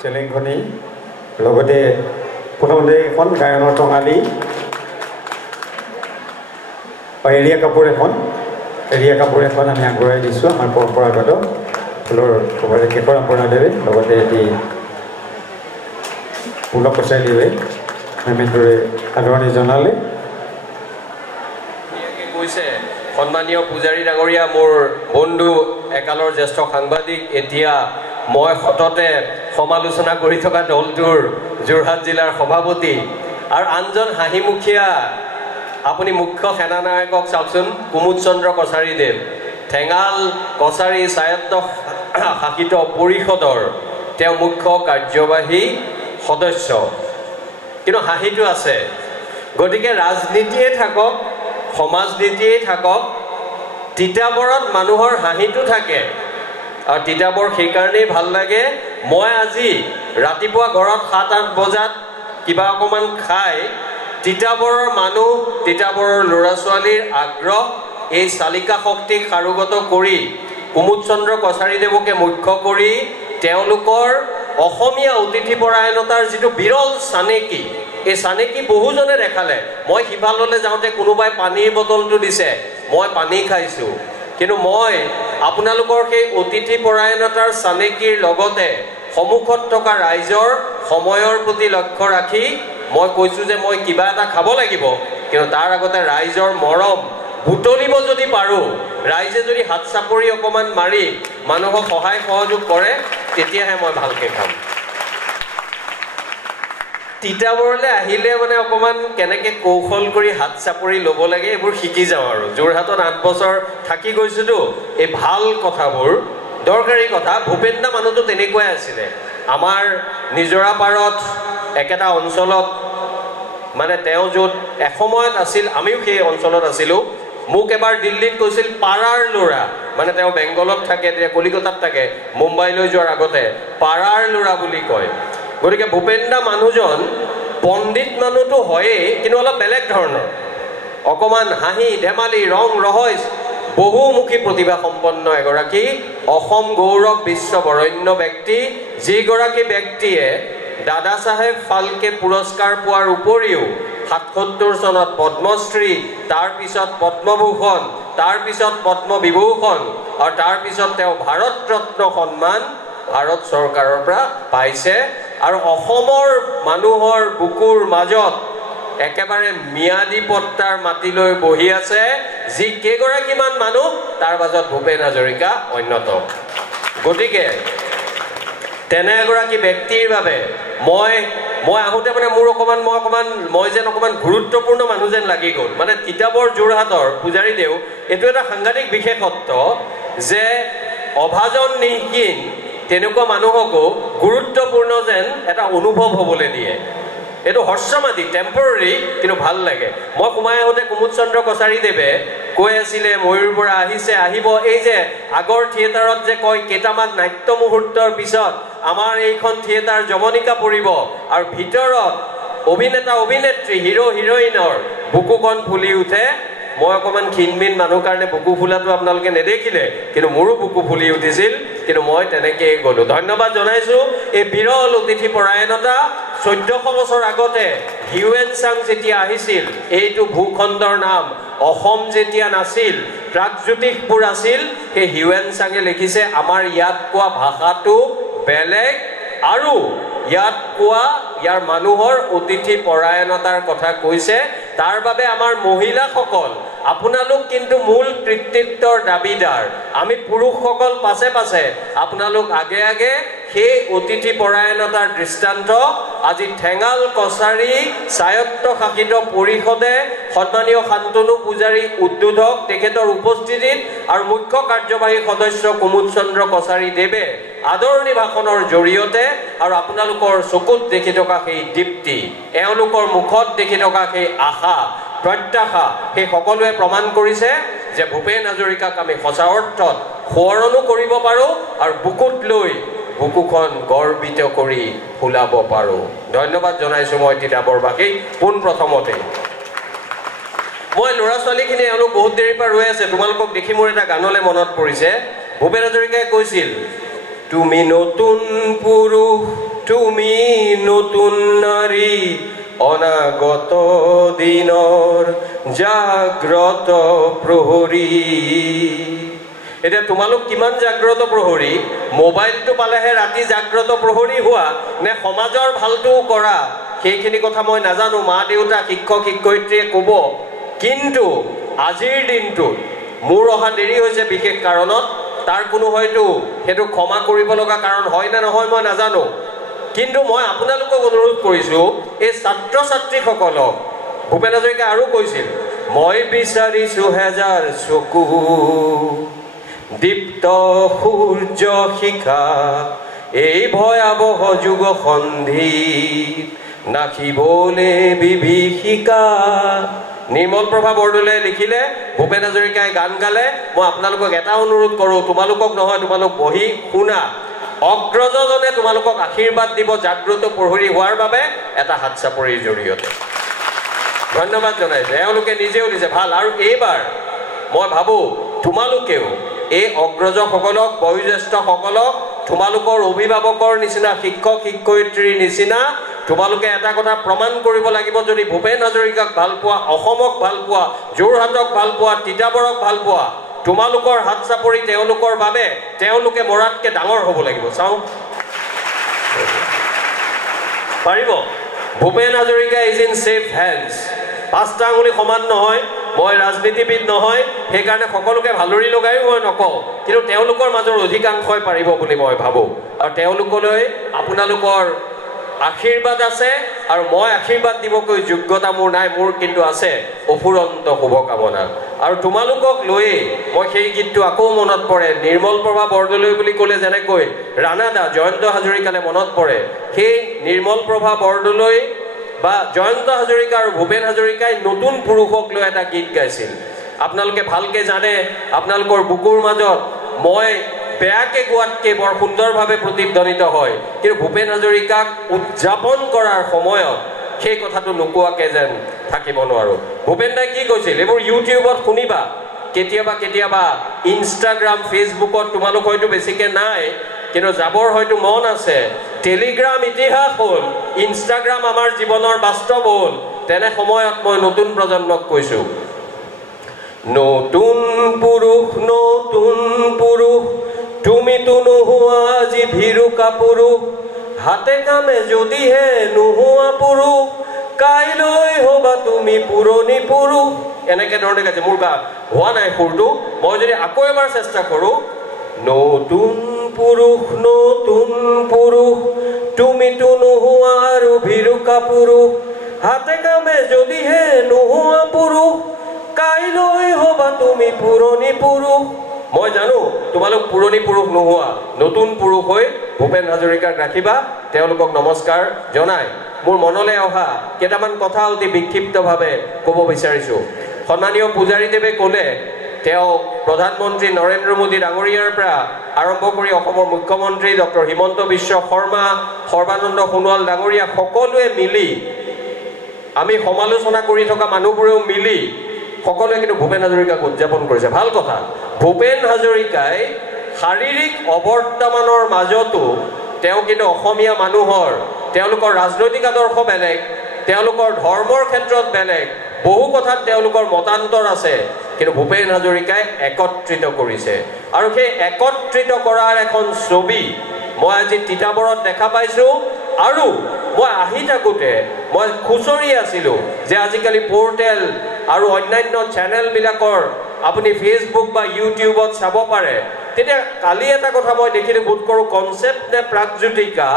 চেলেংখনি লগতে প্ৰথমতে এখন গায়নৰ টঙালি এৰিয়া কাপোৰ এখন আমি আগবঢ়াই দিছোঁ আমাৰ পৰম্পৰাগত ফুলৰ খবৰে কেশৰ সম্পূৰ্ণদেৱে লগতে এটি পুলক কছাৰীদেৱে মেমেণ্টৰে আদৰণি জনালে কৈছে সন্মানীয় পূজাৰী ডাঙৰীয়া মোৰ বন্ধু একালৰ জ্যেষ্ঠ সাংবাদিক এতিয়া মই সততে সমালোচনা কৰি থকা দলটোৰ যোৰহাট জিলাৰ সভাপতি আৰু আনজন হাঁহিমুখীয়া আপুনি মুখ্য সেনানায়কক চাওকচোন কুমুদ চন্দ্ৰ কছাৰীদেৱ ঠেঙাল কছাৰী স্বায়ত্ত শাসিত পৰিষদৰ তেওঁ মুখ্য কাৰ্যবাহী সদস্য কিন্তু হাঁহিটো আছে গতিকে ৰাজনীতিয়ে থাকক সমাজনীতিয়ে থাকক তিতাবৰত মানুহৰ হাঁহিটো থাকে আৰু তিতাবৰ সেইকাৰণেই ভাল লাগে মই আজি ৰাতিপুৱা ঘৰত 7-8 বজাত কিবা অকণমান খাই তিতাবৰৰ মানুহ তিতাবৰৰ ল'ৰা ছোৱালীৰ আগ্ৰহ এই চালিকা শক্তিক সাৰোগত কৰি কুমুদ চন্দ্ৰ কছাৰীদেৱকে মুখ্য কৰি তেওঁলোকৰ অসমীয়া অতিথি পৰায়ণতাৰ যিটো বিৰল চানেকি এই চানেকি বহুজনে দেখালে মই সিফাললৈ যাওঁতে কোনোবাই পানীৰ বটলটো দিছে মই পানী খাইছোঁ কিন্তু মই আপোনালোকৰ সেই অতিথি পৰায়ণতাৰ চানেকিৰ লগতে সন্মুখত থকা ৰাইজৰ সময়ৰ প্ৰতি লক্ষ্য ৰাখি মই কৈছোঁ যে মই কিবা এটা খাব লাগিব কিন্তু তাৰ আগতে ৰাইজৰ মৰম বুটলিব যদি পাৰোঁ ৰাইজে যদি হাত চাপৰি অকণমান মাৰি মানুহক সহায় সহযোগ কৰে তেতিয়াহে মই ভালকৈ খাম তিতাবৰলৈ আহিলে মানে অকণমান কেনেকৈ কৌশল কৰি হাত চাপৰি ল'ব লাগে এইবোৰ শিকি যাওঁ আৰু যোৰহাটত 8 বছৰ থাকি গৈছোঁতো এই ভাল কথাবোৰ দৰকাৰী কথা ভূপেন দা মানুহটো তেনেকুৱাই আছিলে আমাৰ নিজৰা পাৰত একেটা অঞ্চলত মানে তেওঁ য'ত এসময়ত আছিল আমিও সেই অঞ্চলত আছিলোঁ মোক এবাৰ দিল্লীত কৈছিল পাৰাৰ ল'ৰা মানে তেওঁ বেংগলত থাকে এতিয়া কলিকতাত থাকে মুম্বাইলৈ যোৱাৰ আগতে পাৰাৰ ল'ৰা বুলি কয় গতিকে ভূপেন দা মানুহজন পণ্ডিত মানুহটো হয়েই কিন্তু অলপ বেলেগ ধৰণৰ অকণমান হাঁহি ধেমালি ৰং ৰহইচ বহুমুখী প্ৰতিভা সম্পন্ন এগৰাকী অসম গৌৰৱ বিশ্ব বৰেণ্য ব্যক্তি যিগৰাকী ব্যক্তিয়ে দাদা চাহেব ফাল্কে পুৰস্কাৰ পোৱাৰ উপৰিও 77 চনত পদ্মশ্ৰী তাৰপিছত পদ্মভূষণ তাৰপিছত পদ্মবিভূষণ আৰু তাৰপিছত তেওঁ ভাৰত ৰত্ন সন্মান ভাৰত চৰকাৰৰ পৰা পাইছে আৰু অসমৰ মানুহৰ বুকুৰ মাজত একেবাৰে ম্যাদী পট্টাৰ মাটিলৈ বহি আছে যি কেইগৰাকীমান মানুহ তাৰ মাজত ভূপেন হাজৰিকা অন্যতম গতিকে তেনে এগৰাকী ব্যক্তিৰ বাবে মই আহোঁতে মানে মোৰ মই যেন অকণমান গুৰুত্বপূৰ্ণ মানুহ যেন লাগি গ'ল মানে তিতাবৰ যোৰহাটৰ পূজাৰীদেউ এইটো এটা সাংঘাতিক বিশেষত্ব যে অভাজন নিহীন তেনেকুৱা মানুহকো গুৰুত্বপূৰ্ণ যেন এটা অনুভৱ হ'বলৈ দিয়ে এইটো হৰ্ষমাদি টেম্পৰৰী কিন্তু ভাল লাগে মই সোমাই আহোঁতে কুমুদ চন্দ্ৰ কছাৰীদেৱে কৈ আছিলে ময়ূৰ পৰা আহিব এই যে আগৰ থিয়েটাৰত যে কয় কেইটামান নাট্য মুহূৰ্তৰ পিছত আমাৰ এইখন থিয়েটাৰ জমনিকা পৰিব আৰু ভিতৰত অভিনেতা অভিনেত্ৰী হিৰো হিৰইনৰ বুকুখন ফুলি উঠে মই অকণমান ক্ষীণমিন মানুহ কাৰণে বুকু ফুলাটো আপোনালোকে নেদেখিলে কিন্তু মোৰো বুকু ফুলি উঠিছিল কিন্তু মই তেনেকেই গ'লোঁ ধন্যবাদ জনাইছোঁ এই বিৰল অতিথি পৰায়ণতা 1400 বছৰ আগতে হিউৱেন চাং যেতিয়া আহিছিল এইটো ভূখণ্ডৰ নাম অসম যেতিয়া নাছিল প্ৰাগজ্যোতিষপুৰ আছিল সেই হিউৱেন চাঙে লিখিছে আমাৰ ইয়াত কোৱা ভাষাটো বেলেগ আৰু ইয়াত কোৱা ইয়াৰ মানুহৰ অতিথি পৰায়ণতাৰ কথা কৈছে তাৰ বাবে আমাৰ মহিলাসকল আপোনালোক কিন্তু মূল কৃতিত্বৰ দাবীদাৰ আমি পুৰুষসকল পাছে আপোনালোক আগে সেই অতিথি পৰায়ণতাৰ দৃষ্টান্ত আজি ঠেঙাল কছাৰী স্বায়ত্ত শাসিত পৰিষদে সন্মানীয় শান্তনু পূজাৰী উদ্বোধক তেখেতৰ উপস্থিতিত আৰু মুখ্য কাৰ্যবাহী সদস্য কুমুদ চন্দ্ৰ কছাৰীদেৱে আদৰণি ভাষণৰ জৰিয়তে আৰু আপোনালোকৰ চকুত দেখি থকা সেই দীপ্তি এওঁলোকৰ মুখত দেখি থকা সেই আশা প্ৰত্যাশা সেই সকলোৱে প্ৰমাণ কৰিছে যে ভূপেন হাজৰিকাক আমি সঁচা অৰ্থত সোঁৱৰণো কৰিব পাৰোঁ আৰু বুকুত লৈ বুকুখন গৰ্বিত কৰি ফুলাব পাৰোঁ ধন্যবাদ জনাইছোঁ মই তিতাবৰবাসীক পোনপ্ৰথমতে মই ল'ৰা ছোৱালীখিনি এওঁলোক বহুত দেৰিৰ পৰা ৰৈ আছে তোমালোকক দেখি মোৰ এটা গানলৈ মনত পৰিছে ভূপেন হাজৰিকাই কৈছিল তুমি নতুন পুৰুষ তুমি নতুন নাৰী অনাগত দিনৰ জাগ্ৰত প্ৰহৰী এতিয়া তোমালোক কিমান জাগ্ৰত প্ৰহৰী মোবাইলটো পালেহে ৰাতি জাগ্ৰত প্ৰহৰী হোৱা নে সমাজৰ ভালটো কৰা সেইখিনি কথা মই নাজানো মা দেউতা শিক্ষক শিক্ষয়িত্ৰীয়ে ক'ব কিন্তু আজিৰ দিনটো মোৰ অহা দেৰি হৈছে বিশেষ কাৰণত তাৰ কোনো হয়তো হেতু ক্ষমা কৰিব লগা কাৰণ হয় না নহয় মই নাজানো কিন্তু মই আপোনালোকক অনুৰোধ কৰিছো এই ছাত্ৰ ছাত্ৰীসকলক ভূপেন হাজৰিকা আৰু কৈছিল মই বিচাৰিছো হেজাৰ চকু দীপ্ত সূৰ্য শিখা এই ভয়াবহ যুগ সন্ধি নাখিবলে বিভীষিকা নিৰ্মল প্ৰভা বৰদলৈয়ে লিখিলে ভূপেন হাজৰিকাই গান গালে মই আপোনালোকক এটা অনুৰোধ কৰোঁ তোমালোকক নহয় তোমালোক বহি শুনা অগ্ৰজজনে তোমালোকক আশীৰ্বাদ দিব জাগ্ৰত প্ৰহৰী হোৱাৰ বাবে এটা হাত চাপৰিৰ জৰিয়তে ধন্যবাদ জনাইছে এওঁলোকে নিজেও দিছে ভাল আৰু এইবাৰ মই ভাবোঁ তোমালোকেও এই অগ্ৰজসকলক বয়োজ্যেষ্ঠসকলক তোমালোকৰ অভিভাৱকৰ নিচিনা শিক্ষক শিক্ষয়িত্ৰীৰ নিচিনা তোমালোকে এটা কথা প্ৰমাণ কৰিব লাগিব যদি ভূপেন হাজৰিকাক ভাল পোৱা অসমক ভাল পোৱা যোৰহাটক ভাল পোৱা তিতাবৰক ভাল পোৱা তোমালোকৰ হাত চাপৰি তেওঁলোকৰ বাবে তেওঁলোকে মৰাতকৈ ডাঙৰ হ'ব লাগিব চাওঁ পাৰিব Bhupen Hazarika is in safe hands পাঁচটা আঙুলি সমান নহয় মই ৰাজনীতিবিদ নহয় সেইকাৰণে সকলোকে ভালৰি লগায়ো মই নকওঁ কিন্তু তেওঁলোকৰ মাজৰ অধিকাংশই পাৰিব বুলি মই ভাবোঁ আৰু তেওঁলোকলৈ আপোনালোকৰ আশীৰ্বাদ আছে আৰু মই আশীৰ্বাদ দিবকৈ যোগ্যতা মোৰ নাই মোৰ কিন্তু আছে অফুৰন্ত শুভকামনা আৰু তোমালোকক লৈয়ে মই সেই গীতটো আকৌ মনত পৰে নিৰ্মল প্ৰভা বৰদলৈ বুলি ক'লে যেনেকৈ ৰাণাদা জয়ন্ত হাজৰিকালে মনত পৰে সেই নিৰ্মল প্ৰভা বৰদলৈ বা জয়ন্ত হাজৰিকা আৰু ভূপেন হাজৰিকাই নতুন পুৰুষক লৈ এটা গীত গাইছিল আপোনালোকে ভালকৈ জানে আপোনালোকৰ বুকুৰ মাজত মই বেয়াকে গোৱাতকৈ বৰ সুন্দৰভাৱে প্ৰতিধ্বনিত হয় কিন্তু ভূপেন হাজৰিকাক উদযাপন কৰাৰ সময়ত সেই কথাটো নোকোৱাকৈ যেন থাকিব নোৱাৰোঁ ভূপেন দাই কি কৈছিল এইবোৰ ইউটিউবত শুনিবা কেতিয়াবা কেতিয়াবা ইনষ্টাগ্ৰাম ফেচবুকত তোমালোক হয়তো বেছিকৈ নাই কিন্তু যাবৰ হয়তো মন আছে টেলিগ্ৰাম ইতিহাস হ'ল ইনষ্টাগ্ৰাম আমাৰ জীৱনৰ বাস্তৱ হ'ল তেনে সময়ত মই নতুন প্ৰজন্মক কৈছোঁ নতুন পুৰুষ তুমিতো নোহোৱা আজি ভিৰুকা পুৰুষ হাতে কামে যদিহে নোহোৱা পুৰুষ কাইলৈ হবা তুমি পুৰণি পুৰুষ এনেকৈ ধৰণে গাইছে মোৰ গা হোৱা নাই সুৰটো মই যদি আকৌ এবাৰ চেষ্টা কৰোঁ নতুন পুৰুষ তুমিতো নোহোৱা আৰু ভিৰুকা পুৰুষ হাতে কামে যদিহে নোহোৱা পুৰুষ কাইলৈ হবা তুমি পুৰণি পুৰুষ মই জানো তোমালোক পুৰণি পুৰুষ নোহোৱা নতুন পুৰুষ হৈ ভূপেন হাজৰিকাক ৰাখিবা তেওঁলোকক নমস্কাৰ জনাই মোৰ মনলৈ অহা কেইটামান কথা অতি বিক্ষিপ্তভাৱে ক'ব বিচাৰিছোঁ সন্মানীয় পূজাৰীদেৱে ক'লে তেওঁ প্ৰধানমন্ত্ৰী নৰেন্দ্ৰ মোদী ডাঙৰীয়াৰ পৰা আৰম্ভ কৰি অসমৰ মুখ্যমন্ত্ৰী ডক্টৰ হিমন্ত বিশ্ব শৰ্মা সৰ্বানন্দ সোণোৱাল ডাঙৰীয়া সকলোৱে মিলি আমি সমালোচনা কৰি থকা মানুহবোৰেও মিলি সকলোৱে কিন্তু ভূপেন হাজৰিকাক উদযাপন কৰিছে ভাল কথা ভূপেন হাজৰিকাই শাৰীৰিক অৱৰ্তমানৰ মাজতো তেওঁ কিন্তু অসমীয়া মানুহৰ তেওঁলোকৰ ৰাজনৈতিক আদৰ্শ বেলেগ তেওঁলোকৰ ধৰ্মৰ ক্ষেত্ৰত বেলেগ বহু কথাত তেওঁলোকৰ মতান্তৰ আছে কিন্তু ভূপেন হাজৰিকাই একত্ৰিত কৰিছে আৰু সেই একত্ৰিত কৰাৰ এখন ছবি মই আজি তিতাবৰত দেখা পাইছোঁ আৰু মই আহি থাকোঁতে মই খুচৰি আছিলোঁ যে আজিকালি পৰ্টেল আৰু অন্যান্য চেনেলবিলাকৰ আপুনি ফেচবুক বা ইউটিউবত চাব পাৰে তেতিয়া কালি এটা কথা মই দেখিলোঁ বোধ কৰোঁ কনচেপ্ট নে প্ৰাগজ্যোতিকা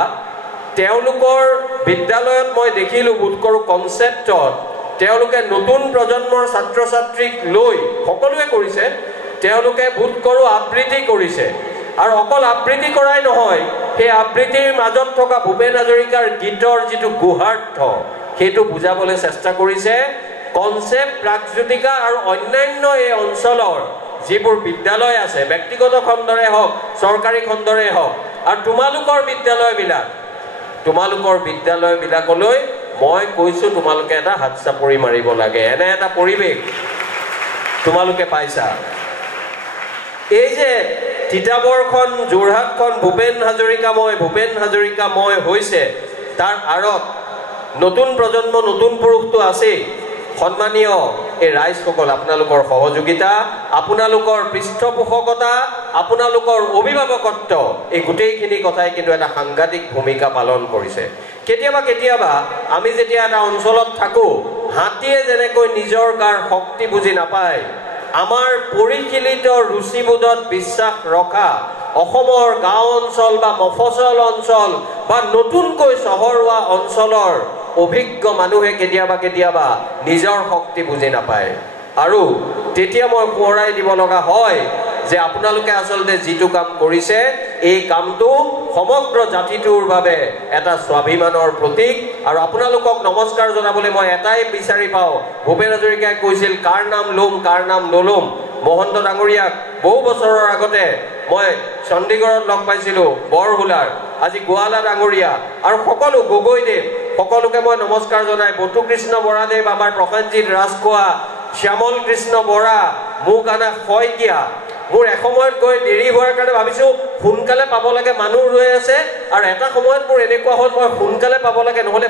তেওঁলোকৰ বিদ্যালয়ত মই দেখিলোঁ বোধ কৰোঁ কনচেপ্টত তেওঁলোকে নতুন প্ৰজন্মৰ ছাত্ৰ ছাত্ৰীক লৈ সকলোৱে কৰিছে তেওঁলোকে বোধ কৰোঁ আবৃত্তি কৰিছে আৰু অকল আবৃত্তি কৰাই নহয় সেই আবৃত্তিৰ মাজত থকা ভূপেন হাজৰিকাৰ গীতৰ যিটো গুহাৰ্থ সেইটো বুজাবলৈ চেষ্টা কৰিছে কনচেপ্ট প্ৰাগজ্যোতিকা আৰু অন্যান্য এই অঞ্চলৰ যিবোৰ বিদ্যালয় আছে ব্যক্তিগত খণ্ডৰে হওক চৰকাৰী খণ্ডৰে হওক আৰু তোমালোকৰ বিদ্যালয়বিলাকলৈ মই কৈছোঁ তোমালোকে এটা হাত চাপৰি মাৰিব লাগে এনে এটা পৰিৱেশ তোমালোকে পাইছা এই যে তিতাবৰখন যোৰহাটখন ভূপেন হাজৰিকাময় হৈছে তাৰ আঁৰত নতুন প্ৰজন্ম নতুন পুৰুষটো আছে সন্মানীয় এই ৰাইজসকল আপোনালোকৰ সহযোগিতা আপোনালোকৰ পৃষ্ঠপোষকতা আপোনালোকৰ অভিভাৱকত্ব এই গোটেইখিনি কথাই কিন্তু এটা সাংঘাতিক ভূমিকা পালন কৰিছে কেতিয়াবা আমি যেতিয়া এটা অঞ্চলত থাকো হাতীয়ে যেনেকৈ নিজৰ গাৰ শক্তি বুজি নাপায় আমাৰ পৰিশীলিত ৰুচিবোধত বিশ্বাস ৰখা অসমৰ গাঁও অঞ্চল বা মফচল অঞ্চল বা নতুনকৈ চহৰুৱা অঞ্চলৰ অভিজ্ঞ মানুহে কেতিয়াবা নিজৰ শক্তি বুজি নাপায় আৰু তেতিয়া মই পুৰাই দিব লগা হয় যে আপোনালোকে আসলতে যিটো কাম কৰিছে এই কামটো সমগ্ৰ জাতিটোৰ বাবে এটা স্বাভিমানৰ প্ৰতীক আৰু আপোনালোকক নমস্কাৰ জনাবলৈ মই এটাই বিচাৰি পাওঁ ভূপেন হাজৰিকাই কৈছিল কাৰ নাম লম কাৰ নাম নলম মহন্ত ডাঙৰীয়াক বহু বছৰৰ আগতে মই চণ্ডীগড়ত লগ পাইছিলো বৰহুলাৰ আজি গোৱালা ডাঙৰীয়া আৰু সকলো গগৈদেৱ সকলোকে মই নমস্কাৰ জনাই বটু কৃষ্ণ বৰাদেৱ আমাৰ প্ৰশান্তজিৎ ৰাজখোৱা শ্যামল কৃষ্ণ বৰা মুকানা শইকীয়া মোৰ এসময়ত গৈ দেৰি হোৱাৰ কাৰণে ভাবিছো সোনকালে পাব লাগে মানুহ ৰৈ আছে আৰু এটা সময়ত মোৰ এনেকুৱা হ'ল মই সোনকালে পাব লাগে নহলে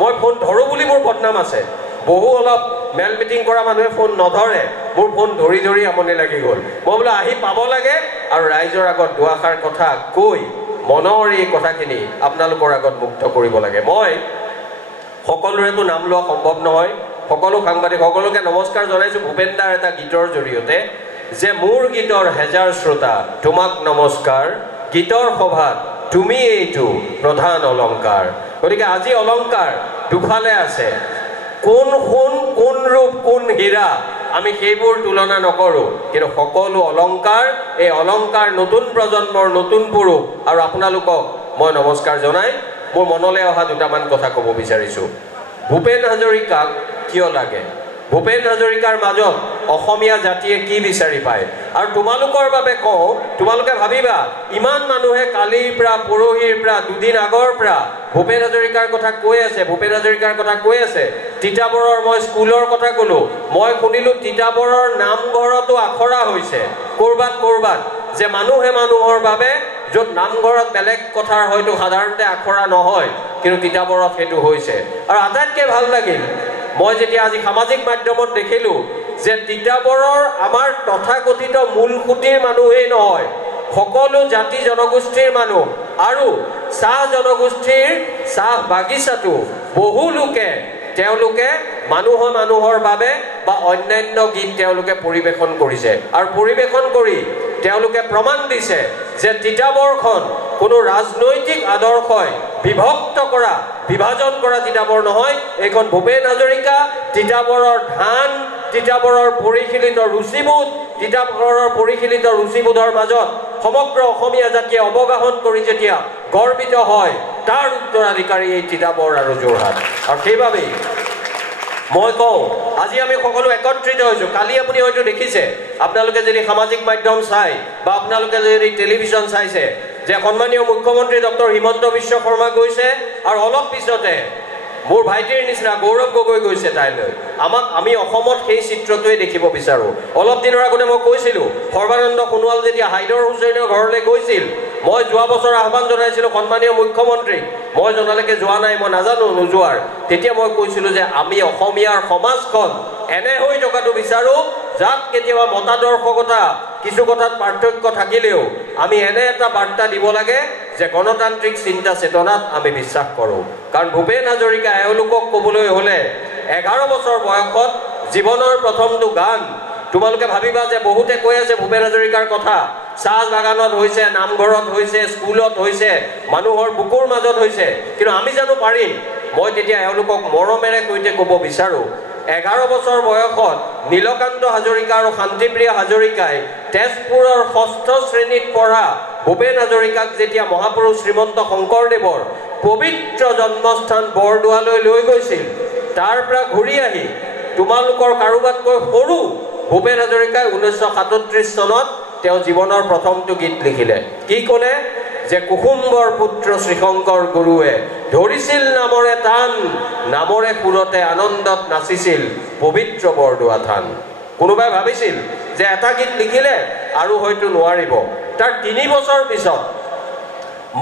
মই ফোন ধৰো বুলি মোৰ বদনাম আছে বহু অলপ মেল মিটিং কৰা মানুহে ফোন নধৰে মোৰ ফোন ধৰি আমনি লাগি গ'ল মই বোলে আহি পাব লাগে আৰু ৰাইজৰ আগত দুআষাৰ কথা কৈ মনৰ এই কথাখিনি আপোনালোকৰ আগত মুক্ত কৰিব লাগে মই সকলোৰেতো নাম লোৱা সম্ভৱ নহয় সকলো সাংবাদিক সকলোকে নমস্কাৰ জনাইছো ভূপেন দাৰ এটা গীতৰ জৰিয়তে যে মোৰ গীতৰ হেজাৰ শ্ৰোতা তোমাক নমস্কাৰ গীতৰ সভাত তুমি এইটো প্ৰধান অলংকাৰ গতিকে আজি অলংকাৰ দুফালে আছে কোন ৰূপ কোন হীৰা আমি সেইবোৰ তুলনা নকৰো কিন্তু সকলো অলংকাৰ এই অলংকাৰ নতুন প্ৰজন্মৰ নতুন পুৰুষ আৰু আপোনালোকক মই নমস্কাৰ জনাই মোৰ মনলৈ অহা দুটামান কথা ক'ব বিচাৰিছো ভূপেন হাজৰিকাক কিয় লাগে ভূপেন হাজৰিকাৰ মাজত অসমীয়া জাতিয়ে কি বিচাৰি পায় আৰু তোমালোকৰ বাবে কওঁ তোমালোকে ভাবিবা ইমান মানুহে কালিৰ পৰা পৰহিৰ পৰা দুদিন আগৰ পৰা ভূপেন হাজৰিকাৰ কথা কৈ আছে তিতাবৰৰ মই স্কুলৰ কথা ক'লো মই শুনিলো তিতাবৰৰ নামঘৰতো আখৰা হৈছে কৰবাত যে মানুহে মানুহৰ বাবে য'ত নামঘৰত বেলেগ কথাৰ হয়তো সাধাৰণতে আখৰা নহয় কিন্তু তিতাবৰত সেইটো হৈছে আৰু আটাইতকৈ ভাল লাগিল মই যেতিয়া আজি সামাজিক মাধ্যমত দেখিলো যে তিতাবৰৰ আমাৰ তথাকথিত মূলসুঁতিৰ মানুহেই নহয় সকলো জাতি জনগোষ্ঠীৰ মানুহ আৰু চাহ জনগোষ্ঠীৰ চাহ বাগিচাটো বহু লোকে তেওঁলোকে মানুহৰ বাবে বা অন্যান্য গীত তেওঁলোকে পৰিবেশন কৰিছে আৰু পৰিবেশন কৰি তেওঁলোকে প্ৰমাণ দিছে যে তিতাবৰখন কোনো ৰাজনৈতিক আদৰ্শই বিভাজন কৰা তিতাবৰ নহয় এইখন ভূপেন হাজৰিকা তিতাবৰৰ ধান তিতাবৰৰ পৰিশীলিত ৰুচিবোধৰ মাজত সমগ্ৰ অসমীয়া জাতিয়ে অৱগাহন কৰি যেতিয়া গৰ্বিত হয় তাৰ উত্তৰাধিকাৰী এই তিতাবৰ আৰু যোৰহাট আৰু সেইবাবেই মই কওঁ আজি আমি সকলো একত্ৰিত হৈছো কালি আপুনি হয়তো দেখিছে আপোনালোকে যদি সামাজিক মাধ্যম চাই বা আপোনালোকে যদি টেলিভিছন চাইছে যে সন্মানীয় মুখ্যমন্ত্ৰী ডক্টৰ হিমন্ত বিশ্ব শৰ্মা গৈছে আৰু অলপ পিছতে মোৰ ভাইটিৰ নিচিনা গৌৰৱ গগৈ গৈছে তাইলৈ আমি অসমত সেই চিত্ৰটোৱে দেখিব বিচাৰো অলপ দিনৰ আগতে মই কৈছিলো সৰ্বানন্দ সোণোৱাল যেতিয়া হাইদৰ হুছেইনৰ ঘৰলৈ গৈছিল মই যোৱা বছৰ আহ্বান জনাইছিলো সন্মানীয় মুখ্যমন্ত্ৰী মই জনালৈকে যোৱা নাই মই নাজানো নোযোৱাৰ তেতিয়া মই কৈছিলো যে আমি অসমীয়াৰ সমাজখন এনে হৈ থকাটো বিচাৰো যাক কেতিয়াবা মতাদৰ্শকতা কিছু কথাত পাৰ্থক্য থাকিলেও আমি এনে এটা বাৰ্তা দিব লাগে যে গণতান্ত্ৰিক চিন্তা চেতনাত আমি বিশ্বাস কৰোঁ কাৰণ ভূপেন হাজৰিকা এওঁলোকক ক'বলৈ হ'লে 11 বছৰ বয়সত জীৱনৰ প্ৰথমটো গান তোমালোকে ভাবিবা যে বহুতে কৈ আছে ভূপেন হাজৰিকাৰ কথা চাহ বাগানত হৈছে নামঘৰত হৈছে স্কুলত হৈছে মানুহৰ বুকুৰ মাজত হৈছে কিন্তু আমি জানো পাৰিম মই তেতিয়া এওঁলোকক মৰমেৰে সৈতে ক'ব বিচাৰো 11 বছৰ বয়সত নীলকান্ত হাজৰিকা আৰু শান্তিপ্ৰিয়া হাজৰিকাই তেজপুৰৰ 6ষ্ঠ শ্ৰেণীত পঢ়া ভূপেন হাজৰিকাক যেতিয়া মহাপুৰুষ শ্ৰীমন্ত শংকৰদেৱৰ পবিত্ৰ জন্মস্থান বৰদোৱালৈ লৈ গৈছিল তাৰ পৰা ঘূৰি আহি তোমালোকৰ কাৰোবাতকৈ সৰু ভূপেন হাজৰিকাই 1937 চনত তেওঁ জীৱনৰ প্ৰথমটো গীত লিখিলে কি ক'লে যে কুসুম্বৰ পুত্ৰ শ্ৰীশংকৰ গুৰুৱে ধৰিছিল নামৰে তান নামৰে সুৰতে আনন্দত নাচিছিল পবিত্ৰ বৰদোৱা থান কোনোবাই ভাবিছিল যে এটা গীত লিখিলে আৰু হয়তো নোৱাৰিব। তাৰ 3 বছৰ পিছত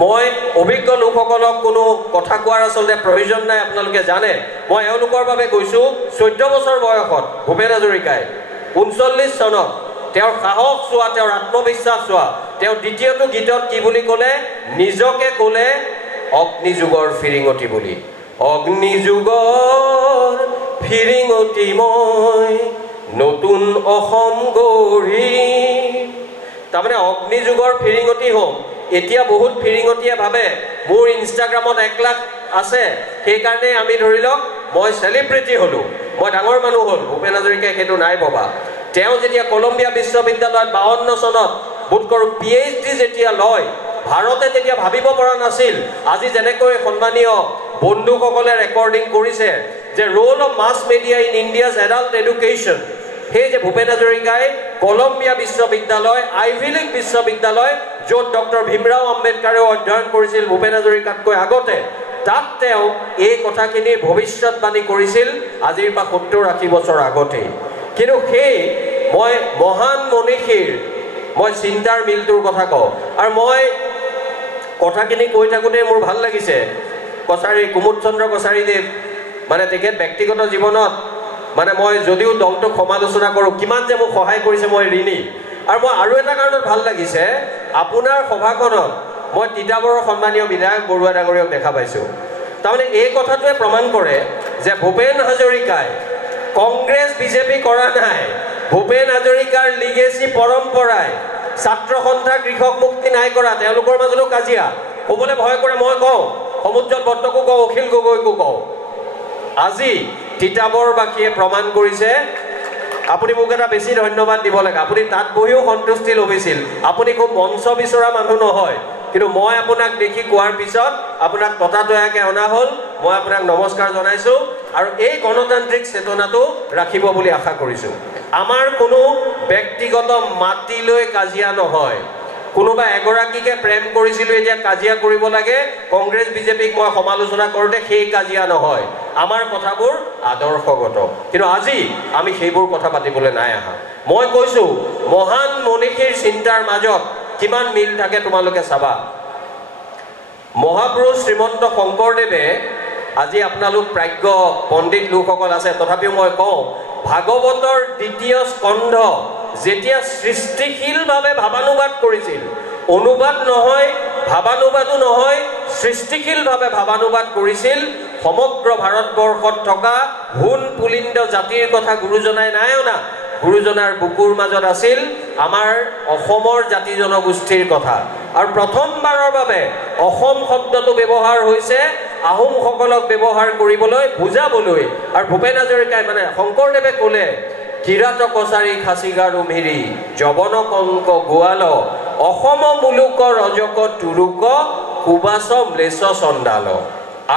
মই অভিজ্ঞ লোকসকলক কোনো কথা কোৱাৰ আচলতে প্ৰয়োজন নাই, আপোনালোকে জানে। মই এওঁলোকৰ বাবে কৈছোঁ 14 বছৰ বয়সত ভূপেন হাজৰিকাই 39 চনত তেওঁৰ সাহস চোৱা, তেওঁৰ আত্মবিশ্বাস চোৱা, তেওঁ দ্বিতীয়টো গীতত কি বুলি ক'লে, নিজকে ক'লে অগ্নিযুগৰ ফিৰিঙতি বুলি। অগ্নিযুগৰ ফিৰিঙতি মই নতুন অসম গঢ়িম। তাৰমানে অগ্নিযুগৰ ফিৰিঙতি হ'ম। এতিয়া বহুত ফিৰিঙতিয়ে ভাবে মোৰ ইনষ্টাগ্ৰামত 1 লাখ আছে, সেইকাৰণে আমি ধৰি লওক মই চেলিব্ৰিটি হ'লোঁ, মই ডাঙৰ মানুহ হ'ল। ভূপেন হাজৰিকাই সেইটো নাই ভবা। তেওঁ যেতিয়া কলম্বিয়া বিশ্ববিদ্যালয়ত 52 চনত বোধ কৰোঁ PhD যেতিয়া লয়, ভাৰতে তেতিয়া ভাবিব পৰা নাছিল। আজি যেনেকৈ সন্মানীয় বন্ধুসকলে ৰেকৰ্ডিং কৰিছে যে role of mass media in India's adult education, সেই যে ভূপেন হাজৰিকাই কলম্বিয়া বিশ্ববিদ্যালয়, আইভি লীগ বিশ্ববিদ্যালয়, য'ত ডক্টৰ ভীমৰাও আম্বেদকাৰেও অধ্যয়ন কৰিছিল ভূপেন হাজৰিকাতকৈ আগতে, তাত তেওঁ এই কথাখিনি ভৱিষ্যতবাণী কৰিছিল আজিৰ পৰা 70-80 বছৰ আগতেই। কিন্তু সেই মই মহান মনীষীৰ মই চিন্তাৰ মিলটোৰ কথা কওঁ। আৰু মই কথাখিনি কৈ থাকোঁতে মোৰ ভাল লাগিছে, কছাৰী কুমুদ চন্দ্ৰ কছাৰীদেৱ, মানে তেখেত ব্যক্তিগত জীৱনত মানে মই যদিও দলটোক সমালোচনা কৰোঁ, কিমান যে মোক সহায় কৰিছে মই ঋণী। আৰু মই আৰু এটা কাৰণত ভাল লাগিছে, আপোনাৰ সভাখনত মই তিতাবৰৰ সন্মানীয় বিধায়ক বৰুৱা ডাঙৰীয়াক দেখা পাইছোঁ। তাৰমানে এই কথাটোৱে প্ৰমাণ কৰে যে ভূপেন হাজৰিকাই কংগ্ৰেছ বিজেপি কৰা নাই। ভূপেন হাজৰিকাৰ লিগেচি পৰম্পৰাই ছাত্ৰ সন্থা কৃষক মুক্তি নাই কৰা। তেওঁলোকৰ মাজতো কাজিয়া, ক'বলৈ ভয় কৰে। মই কওঁ, সমুজ্জ্বল বৰ্তকো কওঁ, অখিল গগৈকো কওঁ, আজি তিতাবৰবাসীয়ে প্ৰমাণ কৰিছে। আপুনি মোক এটা বেছি ধন্যবাদ দিব লাগে, আপুনি তাত বহিও সন্তুষ্টি লভিছিল। আপুনি খুব মঞ্চ বিচৰা মানুহ নহয়, কিন্তু মই আপোনাক দেখি কোৱাৰ পিছত আপোনাক ততাতয়াকৈ অনা হ'ল। মই আপোনাক নমস্কাৰ জনাইছোঁ আৰু এই গণতান্ত্ৰিক চেতনাটো ৰাখিব বুলি আশা কৰিছোঁ। আমাৰ কোনো ব্যক্তিগত মাটি লৈ কাজিয়া নহয়। কোনোবা এগৰাকীকে প্ৰেম কৰিছিলোঁ, এতিয়া কাজিয়া কৰিব লাগে। কংগ্ৰেছ বিজেপিক মই সমালোচনা কৰোঁতে সেই কাজিয়া নহয়। আমাৰ কথাবোৰ আদৰ্শগত, কিন্তু আজি আমি সেইবোৰ কথা পাতিবলৈ নাই অহা। মই কৈছোঁ, মহান মনীষীৰ চিন্তাৰ মাজত কিমান মিল থাকে তোমালোকে চাবা। মহাপুৰুষ শ্ৰীমন্ত শংকৰদেৱে, আজি আপোনালোক প্ৰাজ্ঞ পণ্ডিত লোকসকল আছে, তথাপিও মই কওঁ, ভাগৱতৰ 2য় স্কন্ধ যেতিয়া সৃষ্টিশীলভাৱে ভাৱানুবাদ কৰিছিল, অনুবাদ নহয়, ভাৱানুবাদো নহয়, সৃষ্টিশীলভাৱে ভাৱানুবাদ কৰিছিল, সমগ্ৰ ভাৰতবৰ্ষত থকা হুন পুলিন্দ জাতিৰ কথা গুৰুজনাই নাই অনা। গুৰুজনাৰ বুকুৰ মাজত আছিল আমাৰ অসমৰ জাতি জনগোষ্ঠীৰ কথা। আৰু প্ৰথমবাৰৰ বাবে অসম শব্দটো ব্যৱহাৰ হৈছে আহোমসকলক ব্যৱহাৰ কৰিবলৈ, বুজাবলৈ। আৰু ভূপেন হাজৰিকাই মানে শংকৰদেৱে ক'লে, কিৰাত কছাৰী খাচিগাৰু মিৰি জবন কংক গোৱাল অসম মুলুক ৰজক তুৰুক কুবাচ ম্লেচ চণ্ডাল।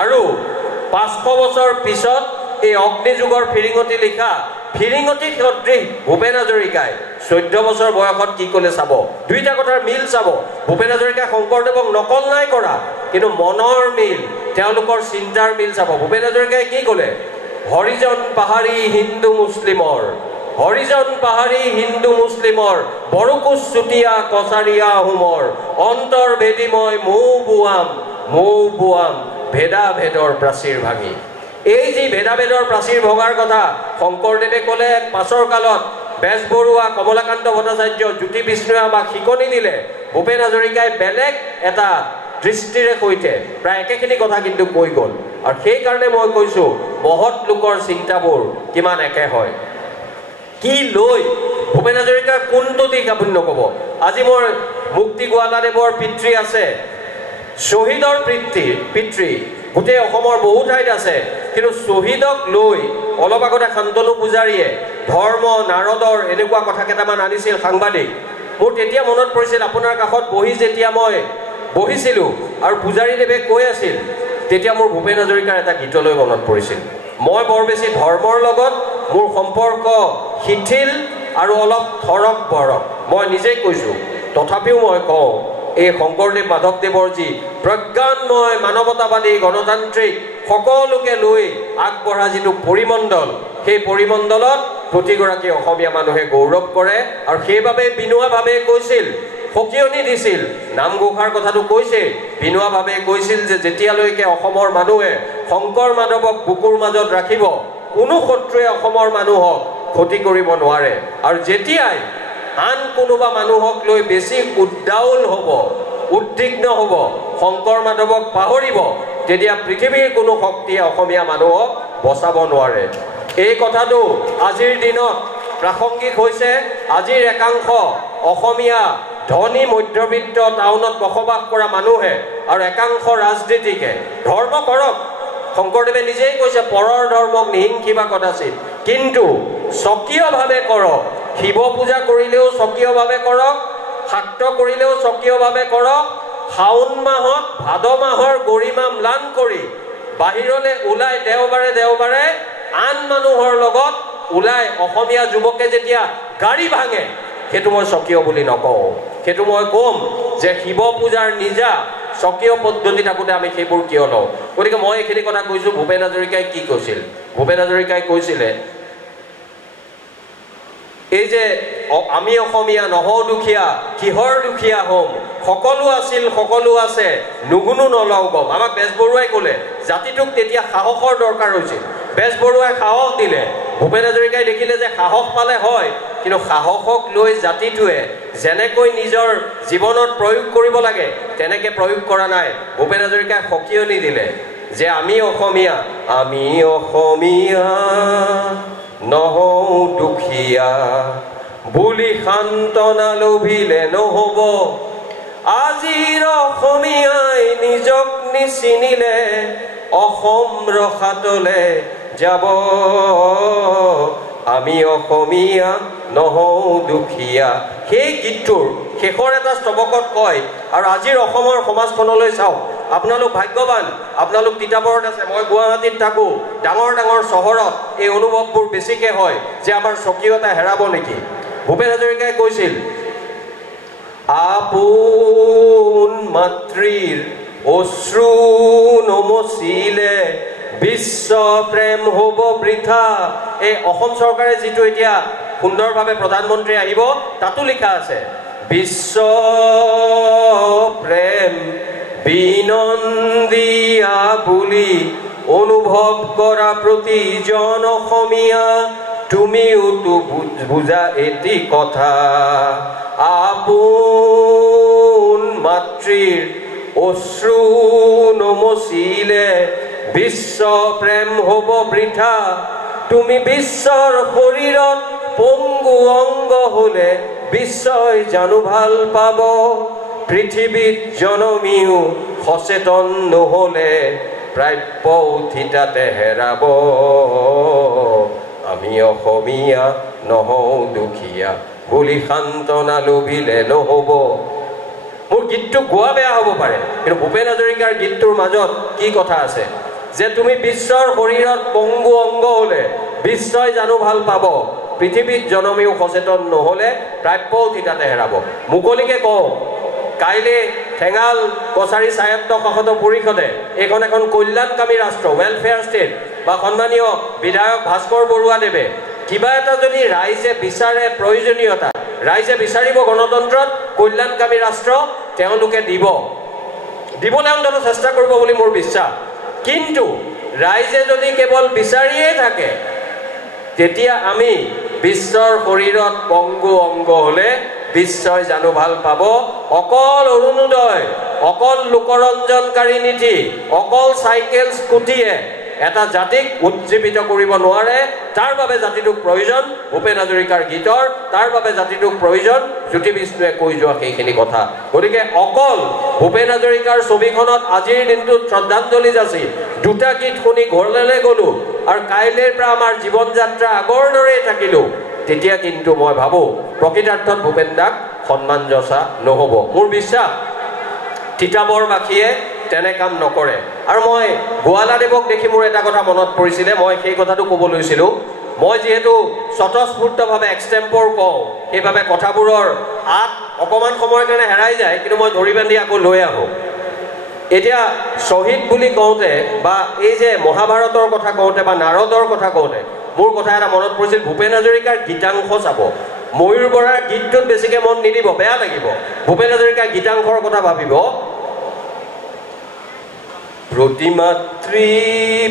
আৰু 500 বছৰ পিছত এই অগ্নিযুগৰ ফিৰিঙতি লিখা ফিৰিঙতি সদৃশ ভূপেন হাজৰিকাই 14 বছৰ বয়সত কি ক'লে চাব। দুইটা কথাৰ মিল চাব। ভূপেন হাজৰিকাই শংকৰদেৱক নকল নাই কৰা, কিন্তু মনৰ মিল, তেওঁলোকৰ চিন্তাৰ মিল চাব। ভূপেন হাজৰিকাই কি ক'লে, হৰিজন পাহাৰী হিন্দু মুছলিমৰ, হৰিজন পাহাৰী হিন্দু মুছলিমৰ, বৰকোচ চুতীয়া কছাৰীয়া আহোমৰ, অন্তৰ ভেদী মই মৌ বোৱাম ভেদা ভেদৰ প্ৰাচীৰ ভাঙি। এই যি ভেদাভেদৰ প্ৰাচীৰ ভঙাৰ কথা শংকৰদেৱে ক'লে, পাছৰ কালত বেজবৰুৱা, কমলাকান্ত ভট্টাচাৰ্য, জ্যোতি বিষ্ণুৱে আমাক শিকনি দিলে। ভূপেন হাজৰিকাই বেলেগ এটা দৃষ্টিৰে সৈতে প্ৰায় একেখিনি কথা কিন্তু কৈ গ'ল। আৰু সেইকাৰণে মই কৈছোঁ, মহৎ লোকৰ চিন্তাবোৰ কিমান একে হয়। কি লৈ ভূপেন হাজৰিকাৰ কোনটো দিশ আপুনি নক'ব। আজি মোৰ মুক্তি গোৱালাদেৱৰ পিতৃ আছে, শ্বহীদৰ পিতৃ গোটেই অসমৰ বহু ঠাইত আছে, কিন্তু শ্বহীদক লৈ অলপ আগতে শান্তনু পূজাৰীয়ে ধৰ্ম নাৰদৰ এনেকুৱা কথা কেইটামান আনিছিল সাংবাদিক। মোৰ তেতিয়া মনত পৰিছিল, আপোনাৰ কাষত বহি যেতিয়া মই বহিছিলোঁ আৰু পূজাৰীদেৱে কৈ আছিল, তেতিয়া মোৰ ভূপেন হাজৰিকাৰ এটা গীতলৈ মনত পৰিছিল। মই বৰ বেছি ধৰ্মৰ লগত মোৰ সম্পৰ্ক শিথিল আৰু অলপ থৰক বৰক, মই নিজেই কৈছোঁ। তথাপিও মই কওঁ, এই শংকৰদেৱ মাধৱদেৱৰ যি প্ৰজ্ঞানময় মানৱতাবাদী গণতান্ত্ৰিক সকলোকে লৈ আগবঢ়া যিটো পৰিমণ্ডল, সেই পৰিমণ্ডলত প্ৰতিগৰাকী অসমীয়া মানুহে গৌৰৱ কৰে আৰু সেইবাবে বিনুৱাভাৱে কৈছিল সকিয়নি দিছিল নামঘোষাৰ কথাটো কৈছে বিনুৱাভাৱে কৈছিল যে যেতিয়ালৈকে অসমৰ মানুহে শংকৰ মাধৱক বুকুৰ মাজত ৰাখিব কোনো শত্ৰুৱে অসমৰ মানুহক ক্ষতি কৰিব নোৱাৰে আৰু যেতিয়াই আন কোনোবা মানুহক লৈ বেছি উদ্দাউল হ'ব উদ্বিগ্ন হ'ব শংকৰ মাধৱক পাহৰিব তেতিয়া পৃথিৱীৰ কোনো শক্তিয়ে অসমীয়া মানুহক বচাব নোৱাৰে এই কথাটো আজিৰ দিনত প্ৰাসংগিক হৈছে আজিৰ একাংশ অসমীয়া ধনী মধ্যবিত্ত টাউনত বসবাস কৰা মানুহে আৰু একাংশ ৰাজনীতিকে ধৰ্ম কৰক শংকৰদেৱে নিজেই কৈছে পৰৰ ধৰ্মক নিহিংসিবা কদাচিত কিন্তু স্বকীয়ভাৱে কৰক শিৱ পূজা কৰিলেও স্বকীয়ভাৱে কৰক শাক্ত কৰিলেও স্বকীয়ভাৱে কৰক শাওণ মাহত ভাদ মাহৰ গৰিমা ম্লান কৰি বাহিৰলৈ ওলাই দেওবাৰে আন মানুহৰ লগত ওলাই অসমীয়া যুৱকে যেতিয়া গাড়ী ভাঙে সেইটো মই স্বকীয় বুলি নকওঁ সেইটো মই ক'ম যে শিৱ পূজাৰ নিজা স্বকীয় পদ্ধতি থাকোঁতে আমি সেইবোৰ কিয় লওঁ গতিকে মই এইখিনি কথা কৈছোঁ ভূপেন হাজৰিকাই কি কৈছিল ভূপেন হাজৰিকাই কৈছিলে এই যে আমি অসমীয়া নহওঁ দুখীয়া কিহৰ দুখীয়া হ'ম সকলো আছিল সকলো আছে নুগুণো নলওঁ গম আমাক বেজবৰুৱাই ক'লে জাতিটোক তেতিয়া সাহসৰ দৰকাৰ হৈছিল বেজবৰুৱাই সাহস দিলে ভূপেন হাজৰিকাই দেখিলে যে সাহস পালে হয় কিন্তু সাহসক লৈ জাতিটোৱে যেনেকৈ নিজৰ জীৱনত প্ৰয়োগ কৰিব লাগে তেনেকৈ প্ৰয়োগ কৰা নাই ভূপেন হাজৰিকাই সকিয়নি দিলে যে আমি অসমীয়া নহওঁ দুখীয়া বুলি সান্তনা লভিলে নহ'ব আজিৰ অসমীয়াই নিজক নিচিনিলে অসম ৰসাতলে যাব আমি অসমীয়া নহওঁ দুখীয়া সেই গীতটোৰ শেষৰ এটা স্তবকত কয় আৰু আজিৰ অসমৰ সমাজখনলৈ চাওক আপোনালোক ভাগ্যৱান আপোনালোক তিতাবৰত আছে মই গুৱাহাটীত থাকোঁ ডাঙৰ ডাঙৰ চহৰত এই অনুভৱবোৰ বেছিকৈ হয় যে আমাৰ স্বকীয়তা হেৰাব নেকি ভূপেন হাজৰিকাই কৈছিল আপোন মাতৃৰ অশ্ৰু নমচিলে বিশ্ব প্ৰেম হ'ব বৃথা এই অসম চৰকাৰে যিটো এতিয়া সুন্দৰভাৱে প্ৰধানমন্ত্ৰী আহিব তাতো লিখা আছে বিশ্ব প্ৰেম বিনন্দিয়া বুলি অনুভৱ কৰা প্ৰতিজন অসমীয়া তুমিওতো বুজা এটি কথা আপোন মাতৃৰ অশ্ৰু নমচিলে বিশ্ব প্ৰেম হ'ব বৃথা তুমি বিশ্বৰ শৰীৰত পংগু অংগ হ'লে বিশ্বই জানো ভাল পাব পৃথিৱীত জনমিও সচেতন নহ'লে প্ৰাপ্য উঠিতাতে হেৰাব আমি অসমীয়া নহওঁ দুখীয়া বুলি সান্তনা লভিলে নহ'ব মোৰ গীতটো গোৱা বেয়া হ'ব পাৰে কিন্তু ভূপেন হাজৰিকাৰ গীতটোৰ মাজত কি কথা আছে যে তুমি বিশ্বৰ শৰীৰত পংগু অংগ হ'লে বিশ্বই জানো ভাল পাব পৃথিৱীত জনমিও সচেতন নহ'লে প্ৰাপ্য উঠিতাতে হেৰাব মুকলিকে কওঁ কাইলৈ ঠেঙাল কছাৰী স্বায়ত্ত শাসত পৰিষদে এইখন এখন কল্যাণকামী ৰাষ্ট্ৰ ৱেলফেয়াৰ ষ্টেট বা সন্মানীয় বিধায়ক ভাস্কৰ বৰুৱাদেৱে কিবা এটা যদি ৰাইজে বিচাৰে প্ৰয়োজনীয়তা ৰাইজে বিচাৰিব গণতন্ত্ৰত কল্যাণকামী ৰাষ্ট্ৰ তেওঁলোকে দিবলৈ অন্তত চেষ্টা কৰিব বুলি মোৰ বিশ্বাস কিন্তু ৰাইজে যদি কেৱল বিচাৰিয়েই থাকে তেতিয়া আমি বিশ্বৰ শৰীৰত পংগু অংগ হ'লে বিশ্বই জানো ভাল পাব অকল অৰুণোদয় অকল লোকৰঞ্জনকাৰী নীতি অকল চাইকেল স্কুটিয়ে এটা জাতিক উজ্জীৱিত কৰিব নোৱাৰে তাৰ বাবে জাতিটোক প্ৰয়োজন ভূপেন হাজৰিকাৰ গীতৰ তাৰ বাবে জাতিটোক প্ৰয়োজন জ্যোতি বিষ্ণুৱে কৈ যোৱা সেইখিনি কথা গতিকে অকল ভূপেন হাজৰিকাৰ ছবিখনত আজিৰ দিনটোত শ্ৰদ্ধাঞ্জলি যাচি দুটা গীত শুনি ঘৰলৈ গ'লোঁ আৰু কাইলৈৰ পৰা আমাৰ জীৱন যাত্ৰা আগৰ দৰেই থাকিলোঁ তেতিয়া কিন্তু মই ভাবোঁ প্ৰকৃতাৰ্থত ভূপেন দাক সন্মান যচা নহ'ব মোৰ বিশ্বাস তিতাবৰবাসীয়ে তেনে কাম নকৰে আৰু মই গোৱালাদেৱক দেখি মোৰ এটা কথা মনত পৰিছিলে মই সেই কথাটো ক'ব লৈছিলোঁ মই যিহেতু স্বতঃস্ফূৰ্তভাৱে এক্সটেম্পৰ কওঁ সেইবাবে কথাবোৰৰ আত অকণমান সময়ৰ কাৰণে হেৰাই যায় কিন্তু মই ধৰি বান্ধি আকৌ লৈ আহোঁ এতিয়া শ্বহীদ বুলি কওঁতে বা এই যে মহাভাৰতৰ কথা কওঁতে বা নাৰদৰ কথা কওঁতে মোৰ কথা এটা মনত পৰিছিল ভূপেন হাজৰিকাৰ গীতাংশ চাব ময়ূৰ বৰাৰ গীতটোত বেছিকৈ মন নিদিব বেয়া লাগিব ভূপেন হাজৰিকাৰ গীতাংশৰ কথা ভাবিব প্ৰতিমাতৃ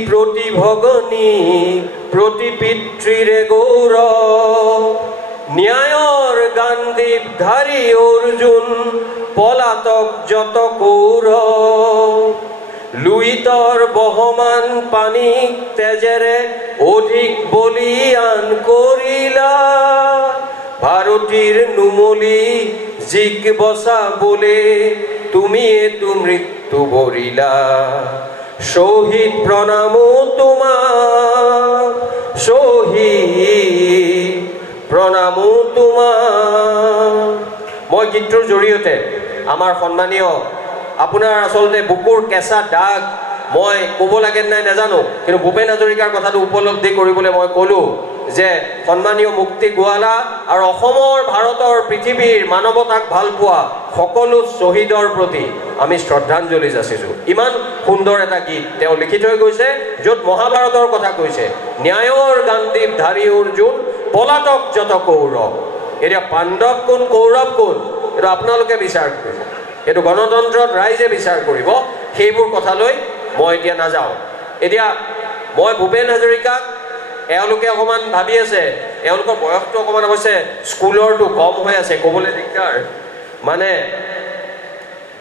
প্ৰতিভগনী প্ৰতিপিতৃৰে গৌৰৱ ন্যায়ৰ গান্ধীপ ধাৰী অৰ্জুন পলাতক যত কৌৰৱ লুইতৰ বহমান পানীক তেজেৰে অধিক বলিয়ান কৰিলা ভাৰতীৰ নুমলী জিক বচাবলে তুমি এটো মৃত্যু বৰিলা শহীদ প্ৰণামো তোমাক শহীদ প্ৰণামো তোমাক মই গীতটোৰ জৰিয়তে আমাৰ সন্মানীয় আপোনাৰ আচলতে বুকুৰ কেঁচা দাগ মই ক'ব লাগে নাই নাজানো কিন্তু ভূপেন হাজৰিকাৰ কথাটো উপলব্ধি কৰিবলৈ মই ক'লো যে সন্মানীয় মুক্তি গোৱালা আৰু অসমৰ ভাৰতৰ পৃথিৱীৰ মানৱতাক ভাল পোৱা সকলো শ্বহীদৰ প্ৰতি আমি শ্ৰদ্ধাঞ্জলি যাচিছোঁ ইমান সুন্দৰ এটা গীত তেওঁ লিখি থৈ গৈছে য'ত মহাভাৰতৰ কথা কৈছে ন্যায়ৰ গান্ধীপ ধাৰী অৰ্জুন পলাতক যত কৌৰৱ এতিয়া পাণ্ডৱ কোন কৌৰৱ কোন এইটো আপোনালোকে বিচাৰ কৰিব এইটো গণতন্ত্ৰত ৰাইজে বিচাৰ কৰিব সেইবোৰ কথালৈ মই এতিয়া নাযাওঁ এতিয়া মই ভূপেন হাজৰিকাক এওঁলোকে অকণমান ভাবি আছে এওঁলোকৰ বয়সটো অকণমান অৱশ্যে স্কুলৰটো কম হৈ আছে ক'বলৈ দিগদাৰ মানে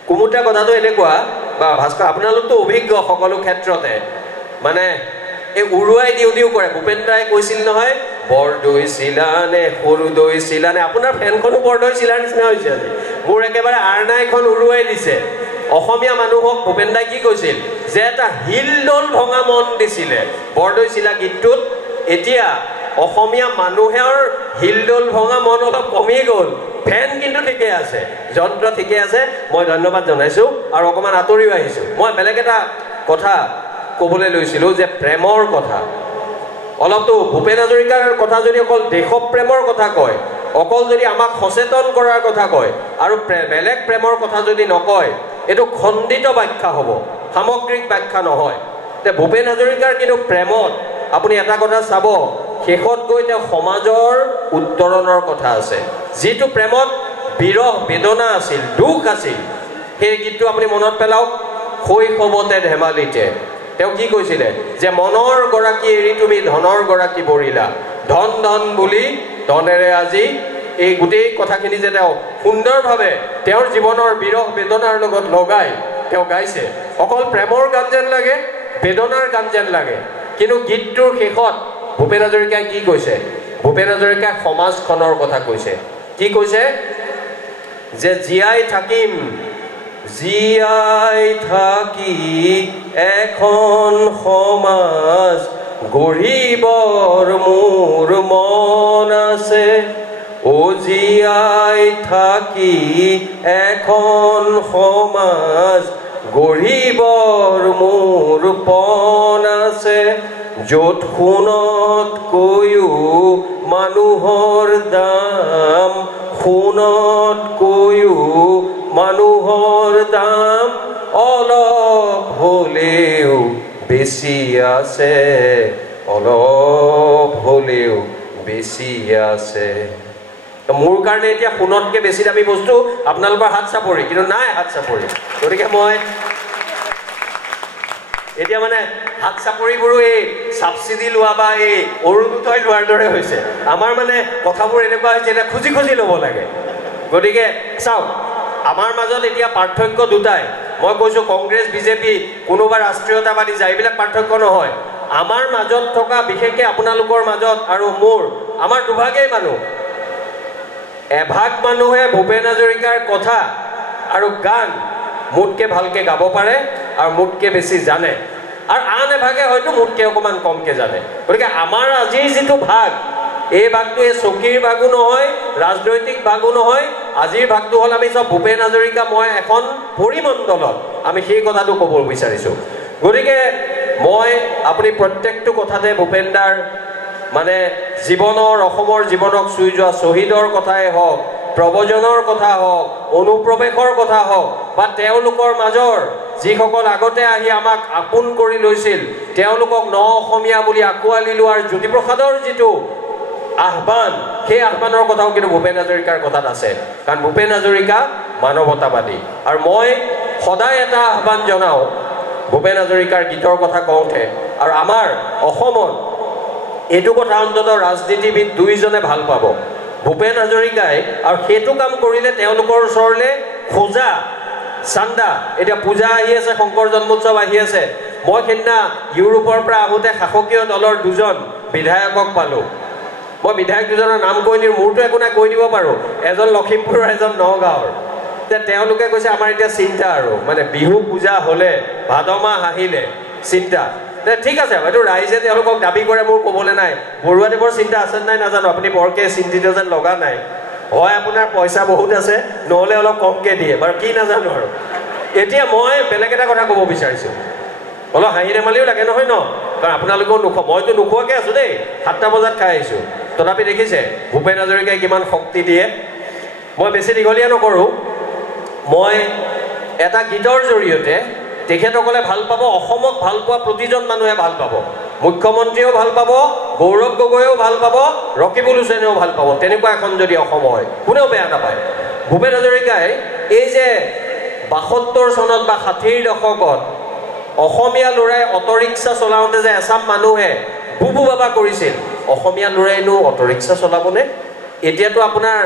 কুমুটা কথাটো এনেকুৱা বা ভাস্কৰ আপোনালোকতো অভিজ্ঞ সকলো ক্ষেত্ৰতে মানে এই উৰুৱাই দিওঁ কৰে ভূপেন দাই কৈছিল নহয় বৰদৈ চিলানে সৰু দৈ চিলানে আপোনাৰ ফেনখনো বৰদৈ চিলাৰ নিচিনা হৈছে আজি মোৰ একেবাৰে আৰনাইখন উৰুৱাই দিছে অসমীয়া মানুহক ভূপেন দাই কি কৈছিল যে এটা হিলডল ভঙা মন দিছিলে বৰদৈ চিলা গীতটোত এতিয়া অসমীয়া মানুহৰ হিলডল ভঙা মন অলপ কমি গ'ল ফেন কিন্তু ঠিকে আছে যন্ত্ৰ ঠিকে আছে মই ধন্যবাদ জনাইছোঁ আৰু অকণমান আঁতৰিও আহিছোঁ মই বেলেগ এটা কথা ক'বলৈ লৈছিলোঁ যে প্ৰেমৰ কথা অলপতো ভূপেন হাজৰিকাৰ কথা যদি অকল দেশপ্ৰেমৰ কথা কয় অকল যদি আমাক সচেতন কৰাৰ কথা কয় আৰু বেলেগ প্ৰেমৰ কথা যদি নকয় এইটো খণ্ডিত ব্যাখ্যা হ'ব সামগ্ৰিক ব্যাখ্যা নহয় তে ভূপেন হাজৰিকাৰ কিন্তু প্ৰেমত আপুনি এটা কথা চাব শেষত গৈ তেওঁ সমাজৰ উত্তৰণৰ কথা আছে যিটো প্ৰেমত বিৰহ বেদনা আছিল দুখ আছিল সেই গীতটো আপুনি মনত পেলাওক শৈশৱতে ধেমালিতে তেওঁ কি কৈছিলে যে মনৰ গৰাকী এৰি তুমি ধনৰ গৰাকী বৰিলা ধন ধন বুলি ধনেৰে আজি এই গোটেই কথাখিনি যে তেওঁ সুন্দৰভাৱে তেওঁৰ জীৱনৰ বিৰহ বেদনাৰ লগত লগাই তেওঁ গাইছে অকল প্ৰেমৰ গান যেন লাগে বেদনাৰ গান যেন লাগে কিন্তু গীতটোৰ শেষত ভূপেন হাজৰিকাই কি কৈছে ভূপেন হাজৰিকাই সমাজখনৰ কথা কৈছে কি কৈছে যে জীয়াই থাকিম জীয়াই থাকি এখন সমাজ গঢ়িবৰ মোৰ মন আছে ও জীয়াই থাকি এখন সমাজ গঢ়িবৰ মোৰ পণ আছে য'ত সোণতকৈও মানুহৰ দাম সোণতকৈও মানুহৰ দাম অলপ হ'লেও বেছি আছে অলপ হ'লেও বেছি আছে মোৰ কাৰণে এতিয়া সোণতকৈ বেছি দামী বস্তু আপোনালোকৰ হাত চাপৰি কিন্তু নাই হাত চাপৰি গতিকে মই এতিয়া মানে হাত চাপৰিবোৰো এই ছাবচিডি লোৱা বা এই অৰুণোদয় লোৱাৰ দৰে হৈছে আমাৰ মানে কথাবোৰ এনেকুৱা হৈছে এতিয়া খুজি খুজি ল'ব লাগে গতিকে চাওক আমাৰ মাজত এতিয়া পাৰ্থক্য দুটাই মই কৈছোঁ কংগ্ৰেছ বিজেপি কোনোবা ৰাষ্ট্ৰীয়তাবাদী যায় এইবিলাক পাৰ্থক্য নহয় আমাৰ মাজত থকা বিশেষকৈ আপোনালোকৰ মাজত আৰু মোৰ আমাৰ দুভাগেই মানুহ এভাগ মানুহে ভূপেন হাজৰিকাৰ কথা আৰু গান মোতকৈ ভালকৈ গাব পাৰে আৰু মোতকৈ বেছি জানে আৰু আন এভাগে হয়তো মোতকৈ অকণমান কমকৈ জানে গতিকে আমাৰ আজিৰ যিটো ভাগ এই ভাগটো এই চকীৰ ভাগো নহয় ৰাজনৈতিক ভাগো নহয় আজিৰ ভাগটো হ'ল আমি চব ভূপেন হাজৰিকা মই এখন পৰিমণ্ডলত আমি সেই কথাটো ক'ব বিচাৰিছোঁ গতিকে মই আপুনি প্ৰত্যেকটো কথাতে ভূপেন দাৰ মানে জীৱনৰ অসমৰ জীৱনক চুই যোৱা শ্বহীদৰ কথাই হওক প্ৰব্ৰজনৰ কথা হওক অনুপ্ৰৱেশৰ কথা হওক বা তেওঁলোকৰ মাজৰ যিসকল আগতে আহি আমাক আপোন কৰি লৈছিল তেওঁলোকক ন অসমীয়া বুলি আঁকোৱালি লোৱাৰ জ্যোতিপ্ৰসাদৰ যিটো আহ্বান সেই আহ্বানৰ কথাও কিন্তু ভূপেন হাজৰিকাৰ কথাত আছে কাৰণ ভূপেন হাজৰিকা মানৱতাবাদী আৰু মই সদায় এটা আহ্বান জনাও ভূপেন হাজৰিকাৰ গীতৰ কথা কওঁতে আৰু আমাৰ অসমত এইটো কথা অন্তত ৰাজনীতিবিদ দুইজনে ভাল পাব ভূপেন হাজৰিকাই আৰু সেইটো কাম কৰিলে তেওঁলোকৰ ওচৰলৈ খোজা চান্দা এতিয়া পূজা আহি আছে শংকৰ জন্মোৎসৱ আহি আছে মই সেইদিনা ইউৰোপৰ পৰা আহোঁতে শাসকীয় দলৰ দুজন বিধায়কক পালোঁ মই বিধায়ক দুজনৰ নাম কৈ নিৰ মোৰতো একো নাই কৈ দিব পাৰোঁ এজন লখিমপুৰৰ এজন নগাঁৱৰ তেওঁলোকে কৈছে আমাৰ এতিয়া চিন্তা আৰু মানে বিহু পূজা হ'লে ভাদ মাহ আহিলে চিন্তা ঠিক আছে হয়তো ৰাইজে তেওঁলোকক দাবী কৰে মোৰ ক'বলৈ নাই বৰুৱাদেৱৰ চিন্তা আছে নাই নাজানো আপুনি বৰকৈ চিন্তিত যেন লগা নাই হয় আপোনাৰ পইচা বহুত আছে নহ'লে অলপ কমকৈ দিয়ে বাৰু কি নাজানো আৰু এতিয়া মই বেলেগ এটা কথা ক'ব বিচাৰিছোঁ অলপ হাঁহি ধেমালিও লাগে নহয় ন কাৰণ আপোনালোকেও মইতো নোখোৱাকৈ আছোঁ দেই 7টা বজাত খাই আহিছোঁ তথাপি দেখিছে ভূপেন হাজৰিকাই কিমান শক্তি দিয়ে মই বেছি দীঘলীয়া নকৰোঁ মই এটা গীতৰ জৰিয়তে তেখেতসকলে ভাল পাব অসমক ভাল পোৱা প্ৰতিজন মানুহে ভাল পাব মুখ্যমন্ত্ৰীয়েও ভাল পাব গৌৰৱ গগৈয়েও ভাল পাব ৰকিবুল হুছেইনেও ভাল পাব তেনেকুৱা এখন যদি অসম হয় কোনেও বেয়া নাপায় ভূপেন হাজৰিকাই এই যে 72 চনত বা 60ৰ দশকত অসমীয়া ল'ৰাই অট'ৰিক্সা চলাওঁতে যে এচাম মানুহে বুবু বাবা কৰিছিল অসমীয়া ল'ৰাইনো অট'ৰিক্সা চলাবনে এতিয়াতো আপোনাৰ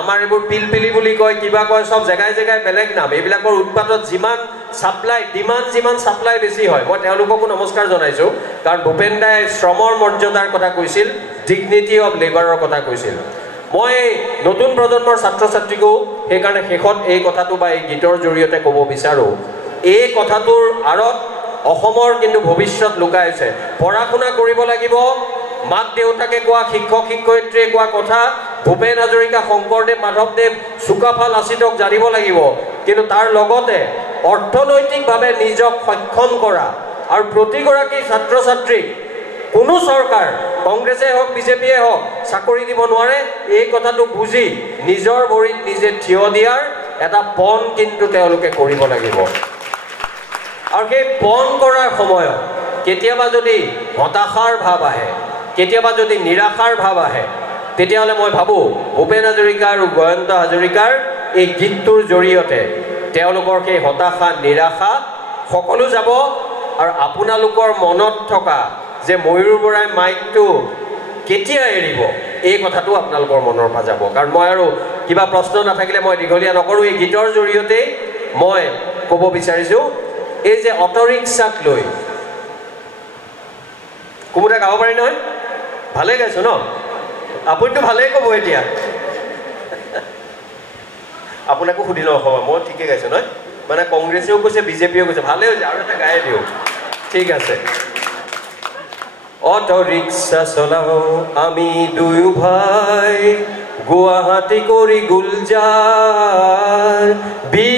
আমাৰ এইবোৰ পিলপিলি বুলি কয় কিবা কয় সব জেগাই জেগাই বেলেগ নাম এইবিলাকৰ উৎপাদত যিমান সাপ্লাই ডিমাণ্ড যিমান সাপ্লাই বেছি হয় মই তেওঁলোককো নমস্কাৰ জনাইছোঁ কাৰণ ভূপেন দাই শ্ৰমৰ মৰ্যাদাৰ কথা কৈছিল ডিগনিটি অফ লেবাৰৰ কথা কৈছিল মই নতুন প্ৰজন্মৰ ছাত্ৰ ছাত্ৰীকো সেইকাৰণে শেষত এই কথাটো বা এই গীতৰ জৰিয়তে ক'ব বিচাৰোঁ এই কথাটোৰ আঁৰত অসমৰ কিন্তু ভৱিষ্যত লুকাই আছে পঢ়া শুনা কৰিব লাগিব মাক দেউতাকে কোৱা শিক্ষক শিক্ষয়িত্ৰীয়ে কোৱা কথা ভূপেন হাজৰিকা শংকৰদেৱ মাধৱদেৱ চুকাফা লাচিতক জানিব লাগিব কিন্তু তাৰ লগতে অৰ্থনৈতিকভাৱে নিজক সক্ষম কৰা আৰু প্ৰতিগৰাকী ছাত্ৰ ছাত্ৰীক কোনো চৰকাৰ কংগ্ৰেছে হওক বিজেপিয়ে হওক চাকৰি দিব নোৱাৰে এই কথাটো বুজি নিজৰ ভৰিত নিজে থিয় দিয়াৰ এটা পণ কিন্তু তেওঁলোকে কৰিব লাগিব আৰু সেই পণ কৰাৰ সময়ত কেতিয়াবা যদি হতাশাৰ ভাৱ আহে কেতিয়াবা যদি নিৰাশাৰ ভাৱ আহে তেতিয়াহ'লে মই ভাবোঁ ভূপেন হাজৰিকা আৰু জয়ন্ত হাজৰিকাৰ এই গীতটোৰ জৰিয়তে তেওঁলোকৰ সেই হতাশা নিৰাশা সকলো যাব আৰু আপোনালোকৰ মনত থকা যে ময়ূৰ বৰাই মাইকটো কেতিয়া এৰিব এই কথাটো আপোনালোকৰ মনৰ পৰা যাব কাৰণ মই আৰু কিবা প্ৰশ্ন নাথাকিলে মই দীঘলীয়া নকৰোঁ এই গীতৰ জৰিয়তে মই ক'ব বিচাৰিছোঁ এই যে অট'ৰিক্সাক লৈ কোনোটা গাব পাৰি নহয় ভালেই গাইছোঁ ন আপুনিতো ভালেই ক'ব এতিয়া আপোনাকো সুধি লওঁ হ'ব মই ঠিকে গাইছোঁ নহয় মানে কংগ্ৰেছেও কৈছে বিজেপিয়েও কৈছে ভালেই হৈছে আৰু এটা গায়ে দিওঁ ঠিক আছে অট'ৰিক্সা চলাও আমি দুয়ো ভাই গুৱাহাটী কৰি গুলজাৰ বি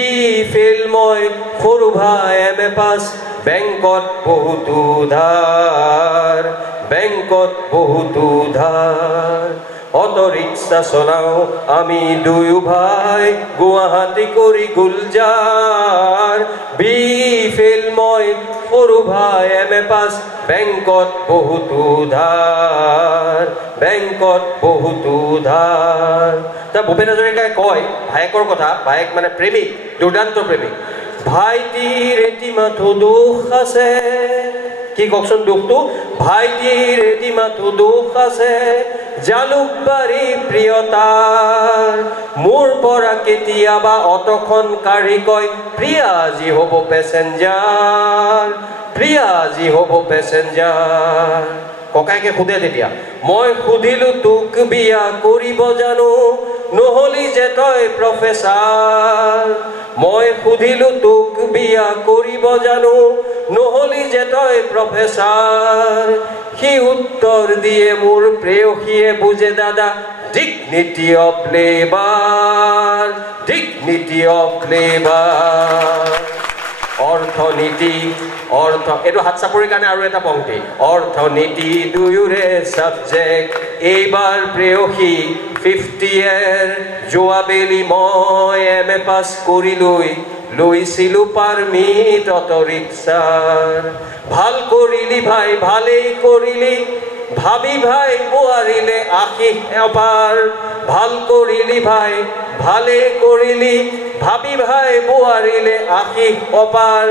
ফেইল মই সৰু ভাই MA পাছ বেংকত বহুতো ধাৰ অট'ৰিক্সা চলাও আমি দুয়ো ভাই গুৱাহাটী কৰি গুলজাৰ বি ফেইল মই সৰু ভাই MA পাছ বেংকত বহুতো ধাৰ ভূপেন হাজৰিকাই কয় ভায়েকৰ কথা ভায়েক মানে প্ৰেমিক দুৰ্দান্ত প্ৰেমিক ভাইটিৰ এটি মাথো দুখ আছে কি কওকচোন দুখটো ভাইটিৰ এটি মাথো দুখ আছে জালুকবাৰী প্ৰিয়তাৰ মোৰ পৰা কেতিয়াবা অটখন কাঢ়ি কয় প্ৰিয়া আজি হ'ব পেচেঞ্জাৰ ককাইকে সোধে তেতিয়া মই সুধিলো তোক বিয়া কৰিব জানো নহলি যে তই প্ৰফেচাৰ মই সুধিলো তোক বিয়া কৰিব জানো নহলি যে তই প্ৰফেচাৰ সি উত্তৰ দিয়ে মোৰ প্ৰেয়সীয়ে বুজে দাদা ডিগনিটি অফ লেবাৰ অৰ্থনীতি এইটো হাত চাপৰিৰ কাৰণে আৰু এটা পংক্তি অৰ্থনীতি দুয়োৰে ছাবজেক্ট এইবাৰ প্ৰেয়সী 50 যোৱাবেলি মই MA পাছ কৰি লৈ লৈছিলো পারমিট অটো রিক্সার ভাল করিলি ভাই ভালেই করিলি ভাবি ভাই বোয়ারিলে আখি এবার ভাল করিলি ভাই ভালে করিলি ভাবি ভাই বোয়ারিলে আখি অপার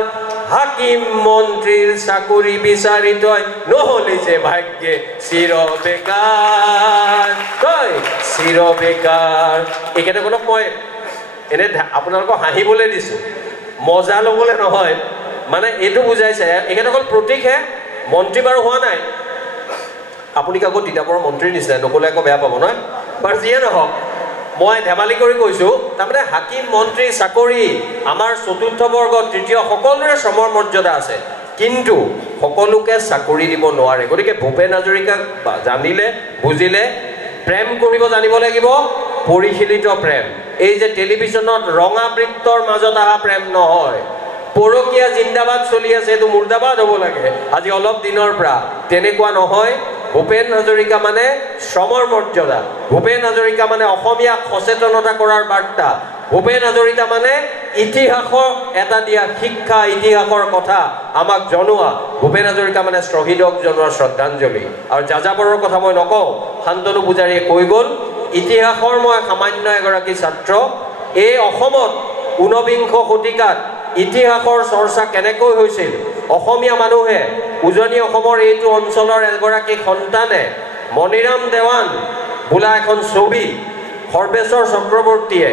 হাকিম মন্ত্রীর চাকরি বিচাৰি তই নহলে যে ভাগ্যে চির বেকার তই চির বেকার এইকেইটাক মই এনে আপোনালোকক হাঁহিবলৈ দিছো মজা ল'বলৈ নহয় মানে এইটো বুজাইছে এইকেইটা অকল প্ৰতীকহে মন্ত্ৰী বাৰু হোৱা নাই আপুনি কাকো তিতাপৰৰ মন্ত্ৰী নিচিনা নকলে আকৌ বেয়া পাব নহয় বাৰু যিয়ে নহওক মই ধেমালি কৰি কৈছো তাৰমানে হাকিম মন্ত্ৰী চাকৰি আমাৰ চতুৰ্থ বৰ্গ তৃতীয় সকলোৰে শ্ৰমৰ মৰ্যাদা আছে কিন্তু সকলোকে চাকৰি দিব নোৱাৰে গতিকে ভূপেন হাজৰিকাক জানিলে বুজিলে প্ৰেম কৰিব জানিব লাগিব পৰিশীলিত প্ৰেম এই যে টেলিভিছনত ৰঙা বৃত্তৰ মাজত অহা প্ৰেম নহয় পৰকীয়া জিন্দাবাদ চলি আছে এইটো মুৰ্দাবাদ হ'ব লাগে আজি অলপ দিনৰ পৰা তেনেকুৱা নহয় ভূপেন হাজৰিকা মানে শ্ৰমৰ মৰ্যাদা ভূপেন হাজৰিকা মানে অসমীয়া সচেতনতা কৰাৰ বাৰ্তা ভূপেন হাজৰিকা মানে ইতিহাসৰ এটা দিয়া শিক্ষা ইতিহাসৰ কথা আমাক জনোৱা ভূপেন হাজৰিকা মানে শ্বহীদক জনোৱা শ্ৰদ্ধাঞ্জলি আৰু যাযাবৰৰ কথা মই নকওঁ শান্তনু পূজাৰীয়ে কৈ গ'ল ইতিহাসৰ মই সামান্য এগৰাকী ছাত্ৰ এই অসমত ঊনবিংশ শতিকাত ইতিহাসৰ চৰ্চা কেনেকৈ হৈছিল অসমীয়া মানুহে উজনি অসমৰ এইটো অঞ্চলৰ এগৰাকী সন্তানে মণিৰাম দেৱান বোলা এখন ছবি সৰ্বেশ্বৰ চক্ৰৱৰ্তীয়ে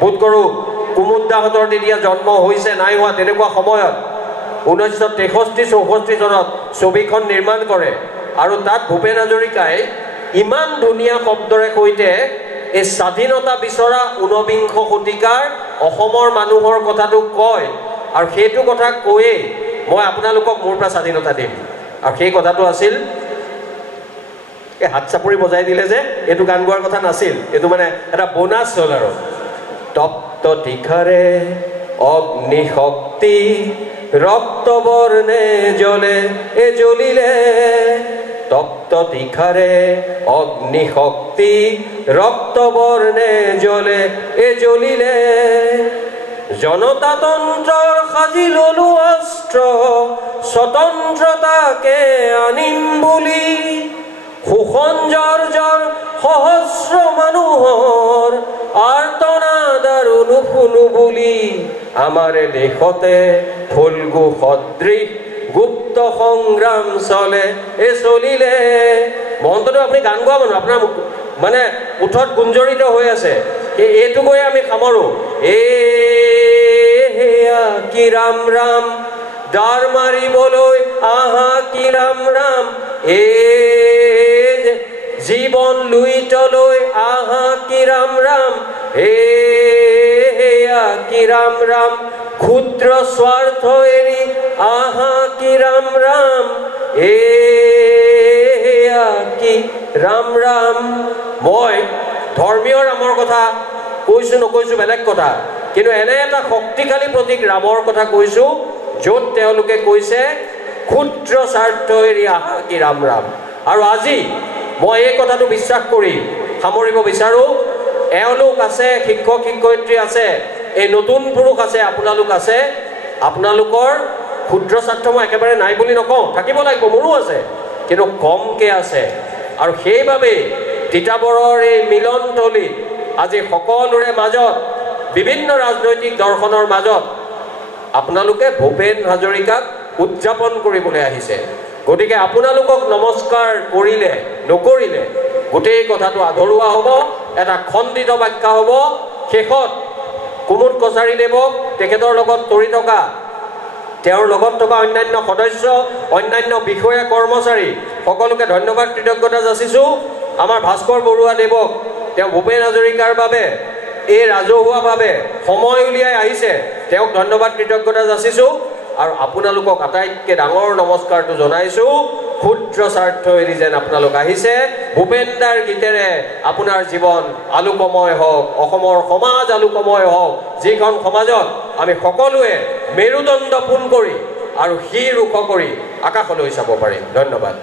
বোধ কৰোঁ কুমুদ দাহঁতৰ তেতিয়া জন্ম হৈছে নাই হোৱা তেনেকুৱা সময়ত 1963-64 চনত ছবিখন নিৰ্মাণ কৰে আৰু তাত ভূপেন হাজৰিকাই ইমান ধুনীয়া শব্দৰে কৈতে এই স্বাধীনতা বিচৰা ঊনবিংশ শতিকাৰ অসমৰ মানুহৰ কথাটো কয় আৰু সেইটো কথা কৈয়ে মই আপোনালোকক মোৰ পৰা স্বাধীনতা দিম আৰু সেই কথাটো আছিল এই হাত চাপৰি বজাই দিলে যে এইটো গান গোৱাৰ কথা নাছিল এইটো মানে এটা বোনাছ হ'ল আৰু তপ্ত তীখাৰে অগ্নি শক্তি ৰক্ত বৰ্ণে জ্বলে এ জ্বলিলে তপ্ত তীখাৰে অগ্নি শক্তি ৰক্ত বৰ্ণে জ্বলে এ জ্বলিলে জনতাতন্ত্ৰৰ সাজি ললো অস্ত্ৰ স্বতন্ত্ৰতাকে আনিম বুলি শোষণ জৰ্জৰ সহস্ৰ মানুহৰ আৰ্তনাদ আৰু নুশুনো বুলি আমাৰে দেশতে ফল্গু সদৃশ গুপ্ত সংগ্ৰাম চলে এ চলিলে মহন্তটো আপুনি গান গোৱা মানুহ আপোনাৰ মানে ওঠত গুঞ্জৰিত হৈ আছে এইটো গৈ আমি সামৰো হেয়া কি ৰাম ৰাম দাৰ মাৰিবলৈ আহা কি ৰাম ৰাম জীৱন লুইতলৈ আহা কি ৰাম ৰাম হেয়া কি ৰাম ৰাম ক্ষুদ্ৰ স্বাৰ্থ এৰি আহা কি ৰাম ৰাম হেয়া কি ৰাম ৰাম মই ধৰ্মীয় ৰামৰ কথা কৈছো নকৈছো বেলেগ কথা কিন্তু এনে এটা শক্তিশালী প্ৰতীক ৰামৰ কথা কৈছো য'ত তেওঁলোকে কৈছে ক্ষুদ্ৰ স্বাৰ্থ এৰি আহা কি ৰাম ৰাম আৰু আজি মই এই কথাটো বিশ্বাস কৰি সামৰিব বিচাৰো এওঁলোক আছে শিক্ষক শিক্ষয়িত্ৰী আছে এই নতুন পুৰুষ আছে আপোনালোক আছে আপোনালোকৰ ক্ষুদ্ৰ স্বাৰ্থ মই একেবাৰে নাই বুলি নকওঁ থাকিব লাগিব মোৰো আছে কিন্তু কমকে আছে আৰু সেইবাবে তিতাবৰৰ এই মিলনতলীত আজি সকলোৰে মাজত বিভিন্ন ৰাজনৈতিক দৰ্শনৰ মাজত আপোনালোকে ভূপেন হাজৰিকাক উদযাপন কৰিবলৈ আহিছে গতিকে আপোনালোকক নমস্কাৰ কৰিলে নকৰিলে গোটেই কথাটো আধৰুৱা হ'ব এটা খণ্ডিত বাক্য হ'ব শেষত কুমুদ কছাৰী দেৱক তেখেতৰ লগত তৰি থকা তেওঁৰ লগত থকা অন্যান্য সদস্য অন্যান্য বিষয়া কৰ্মচাৰী সকলোকে ধন্যবাদ কৃতজ্ঞতা যাচিছো আমাৰ ভাস্কৰ বৰুৱা দেৱক তেওঁ ভূপেন হাজৰিকাৰ বাবে এই ৰাজহুৱাভাৱে সময় উলিয়াই আহিছে তেওঁক ধন্যবাদ কৃতজ্ঞতা যাচিছো আৰু আপোনালোকক আটাইতকৈ ডাঙৰ নমস্কাৰটো জনাইছো ক্ষুদ্ৰ স্বাৰ্থ এৰি যেন আপোনালোক আহিছে ভূপেন দাৰ গীতেৰে আপোনাৰ জীৱন আলোকময় হওক অসমৰ সমাজ আলোকময় হওক যিখন সমাজত আমি সকলোৱে মেৰুদণ্ড পোন কৰি আৰু শিৰ ওখ কৰি আকাশলৈ চাব পাৰিম ধন্যবাদ